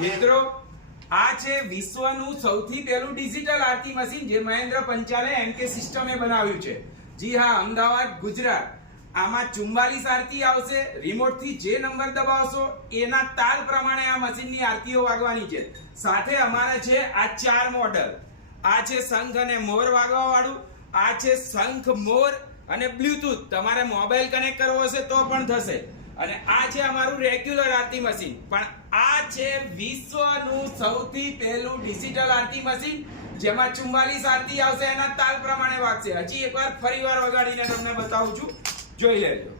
મિત્રો આ છે વિશ્વનું સૌથી પહેલું ડિજિટલ આરતી મશીન જે મહેન્દ્ર પંચાલે એમકે સિસ્ટમે બનાવ્યું છે। જી હા, અમદાવાદ ગુજરાત। આમાં 44 આરતી આવશે। રિમોટ થી જે નંબર દબાવશો એના તાલ પ્રમાણે આ મશીનની આરતીઓ વાગવાની છે। સાથે અમારે છે આ 4 મોડલ। આ છે શંખ અને મોર વાગવા વાળું, આ છે શંખ મોર અને બ્લૂટૂથ, તમારે મોબાઈલ કનેક્ટ કરવો હશે તો પણ થશે। અને આ છે અમારું રેગ્યુલર આરતી મશીન, પણ આ છે વિશ્વનું સૌથી પહેલું ડિજિટલ આરતી મશીન જેમાં 44 આરતી આવશે, એના તાલ પ્રમાણે વાગશે। હજી એકવાર ફરીવાર વગાડીને તમને બતાવું છું, જોઈ લેજો।